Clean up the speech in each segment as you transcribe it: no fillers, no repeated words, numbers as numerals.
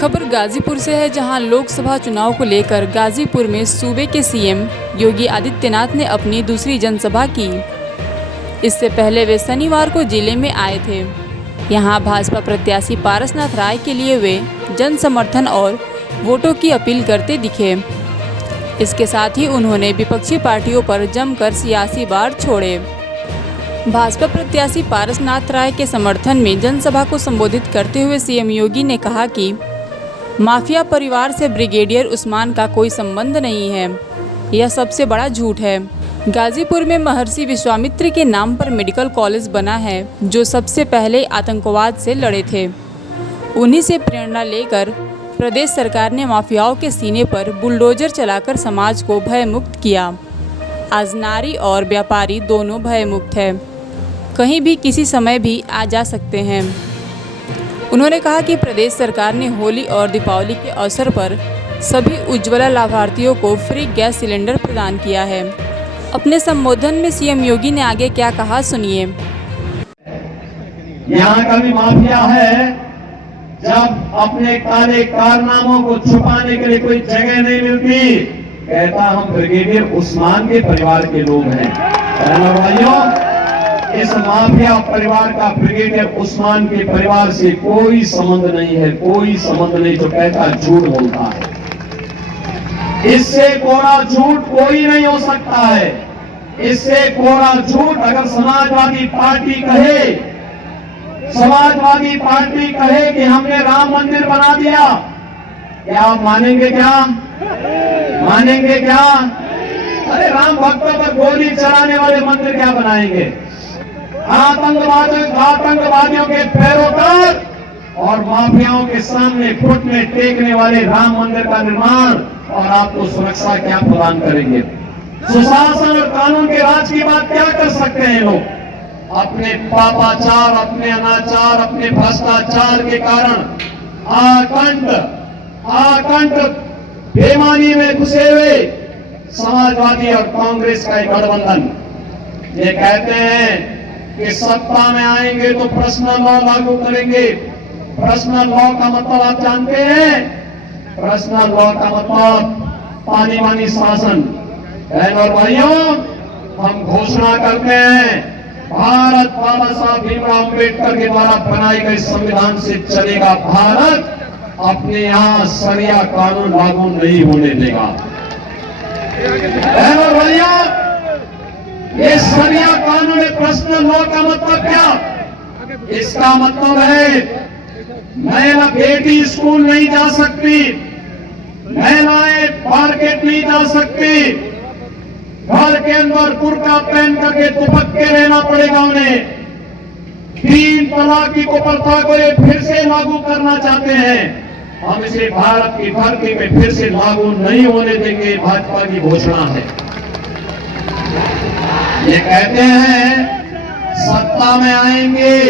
खबर गाजीपुर से है, जहां लोकसभा चुनाव को लेकर गाजीपुर में सूबे के सीएम योगी आदित्यनाथ ने अपनी दूसरी जनसभा की। इससे पहले वे शनिवार को जिले में आए थे। यहां भाजपा प्रत्याशी पारसनाथ राय के लिए वे जन समर्थन और वोटों की अपील करते दिखे। इसके साथ ही उन्होंने विपक्षी पार्टियों पर जमकर सियासी वार छोड़े। भाजपा प्रत्याशी पारसनाथ राय के समर्थन में जनसभा को संबोधित करते हुए सीएम योगी ने कहा कि माफिया परिवार से ब्रिगेडियर उस्मान का कोई संबंध नहीं है, यह सबसे बड़ा झूठ है। गाजीपुर में महर्षि विश्वामित्र के नाम पर मेडिकल कॉलेज बना है, जो सबसे पहले आतंकवाद से लड़े थे। उन्हीं से प्रेरणा लेकर प्रदेश सरकार ने माफियाओं के सीने पर बुलडोजर चलाकर समाज को भयमुक्त किया। आज नारी और व्यापारी दोनों भयमुक्त है, कहीं भी किसी समय भी आ जा सकते हैं। उन्होंने कहा कि प्रदेश सरकार ने होली और दीपावली के अवसर पर सभी उज्ज्वला लाभार्थियों को फ्री गैस सिलेंडर प्रदान किया है। अपने संबोधन में सीएम योगी ने आगे क्या कहा, सुनिए। यहाँ का भी माफिया है, जब अपने काले कारनामों को छुपाने के लिए कोई जगह नहीं मिलती, कहता हम ब्रिगेडियर उस्मान के परिवार के लोग हैं। भाइयों, इस माफिया परिवार का ब्रिगेडियर उस्मान के परिवार से कोई संबंध नहीं है, कोई संबंध नहीं। जो कहता झूठ बोलता है। इससे कोरा झूठ कोई नहीं हो सकता है। इससे कोरा झूठ अगर समाजवादी पार्टी कहे कि हमने राम मंदिर बना दिया, क्या आप मानेंगे? मानेंगे क्या? अरे राम भक्तों पर गोली चलाने वाले मंदिर क्या बनाएंगे? आतंकवादियों के पैरोकार और माफियाओं के सामने घुटने टेकने वाले राम मंदिर का निर्माण और आपको सुरक्षा क्या प्रदान करेंगे? सुशासन और कानून के राज की बात क्या कर सकते हैं लोग? अपने पापाचार, अपने अनाचार, अपने भ्रष्टाचार के कारण आकंठ बेईमानी में घुसे हुए समाजवादी और कांग्रेस का एक गठबंधन ये कहते हैं कि सत्ता में आएंगे तो पर्सनल लॉ लागू करेंगे। पर्सनल लॉ का मतलब आप जानते हैं? पर्सनल लॉ का मतलब पानी शासन। बहनों और भाइयों, हम घोषणा करते हैं, भारत बाबा साहब भीमराव अम्बेडकर के द्वारा बनाए गए संविधान से चलेगा भारत। अपने यहां शरिया कानून लागू नहीं होने देगा। बहनों और भाइयों, ये शरिया कानून में पर्सनल लॉ का मतलब क्या? इसका मतलब है महिला बेटी स्कूल नहीं जा सकती, महिलाएं मार्केट नहीं जा सकती, घर के अंदर बुर्का पहन करके दुपट्टे रहना पड़ेगा उन्हें। 3 तलाक की कुप्रथा को ये फिर से लागू करना चाहते हैं। हम इसे भारत की धरती में फिर से लागू नहीं होने देंगे, भाजपा की घोषणा है। ये कहते हैं सत्ता में आएंगे,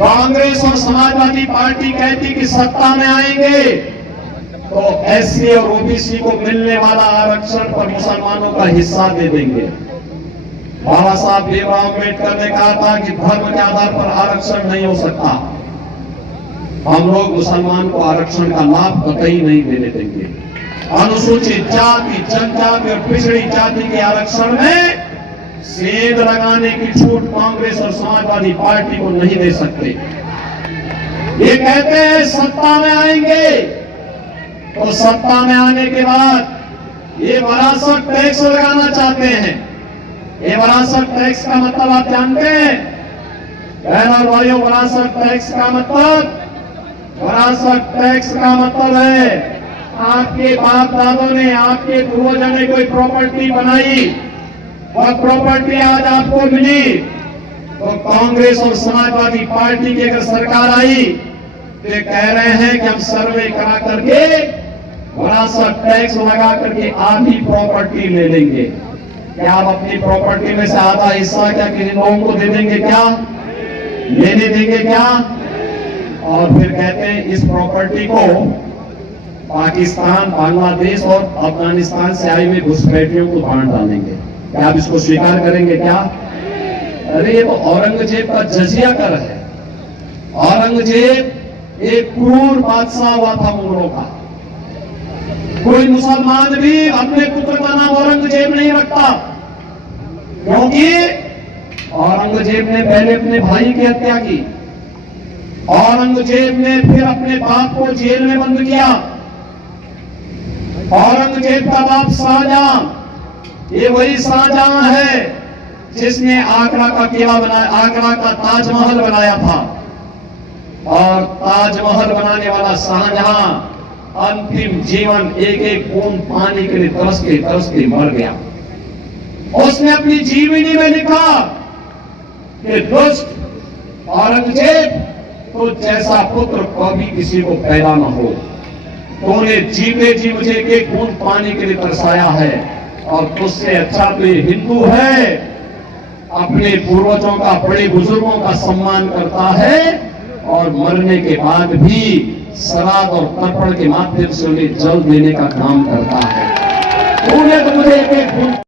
कांग्रेस और समाजवादी पार्टी कहती कि सत्ता में आएंगे तो एससी और ओबीसी को मिलने वाला आरक्षण पर मुसलमानों का हिस्सा दे देंगे। बाबा साहब भीमराव अम्बेडकर ने कहा था कि धर्म के आधार पर आरक्षण नहीं हो सकता। हम लोग मुसलमान को आरक्षण का लाभ कतई नहीं देने देंगे। अनुसूचित जाति, जनजाति और पिछड़ी जाति के आरक्षण में सेंध लगाने की छूट कांग्रेस और समाजवादी पार्टी को नहीं दे सकते। ये कहते हैं सत्ता में आएंगे तो सत्ता में आने के बाद ये विरासत टैक्स लगाना चाहते हैं। ये विरासत टैक्स का मतलब आप जानते हैं? बहनों और भाइयों, विरासत टैक्स का मतलब है आपके बाप दादों ने, आपके पूर्वजों ने कोई प्रॉपर्टी बनाई और प्रॉपर्टी आज आपको मिली, तो कांग्रेस और समाजवादी पार्टी की अगर सरकार आई तो कह रहे हैं कि हम सर्वे करा करके विरासत टैक्स लगा करके आधी प्रॉपर्टी ले लेंगे। क्या आप अपनी प्रॉपर्टी में से आधा हिस्सा क्या किसी लोगों को दे देंगे? क्या लेने देंगे? क्या? और फिर कहते हैं इस प्रॉपर्टी को पाकिस्तान, बांग्लादेश और अफगानिस्तान से आए हुए घुसपैठियों को बांट डालेंगे। क्या आप इसको स्वीकार करेंगे? क्या? अरे ये तो औरंगजेब का जजिया कर है। औरंगजेब एक क्रूर बादशाह हुआ था मुगलों का। कोई मुसलमान भी अपने पुत्र का नाम औरंगजेब नहीं रखता, क्योंकि औरंगजेब ने पहले अपने भाई की हत्या की, औरंगजेब ने फिर अपने बाप को जेल में बंद किया। औरंगजेब का बाप शाहजहां, ये वही शाहजहां है जिसने आगरा का किला बनाया, आगरा का ताजमहल बनाया था। और ताजमहल बनाने वाला शाहजहां अंतिम जीवन एक एक बूंद पानी के लिए तरस के मर गया। उसने अपनी जीवनी में लिखा कि दुष्ट औरंगजेब, तो जैसा पुत्र कभी किसी को पैदा न हो। तूने जीते जी मुझे एक एक बूंद पानी के लिए तरसाया है, और तुझसे अच्छा तो ये हिंदू है, अपने पूर्वजों का, बड़े बुजुर्गों का सम्मान करता है, और मरने के बाद भी श्राद्ध और तर्पण के माध्यम से उन्हें जल देने का काम करता है। तूने तो मुझे एक एक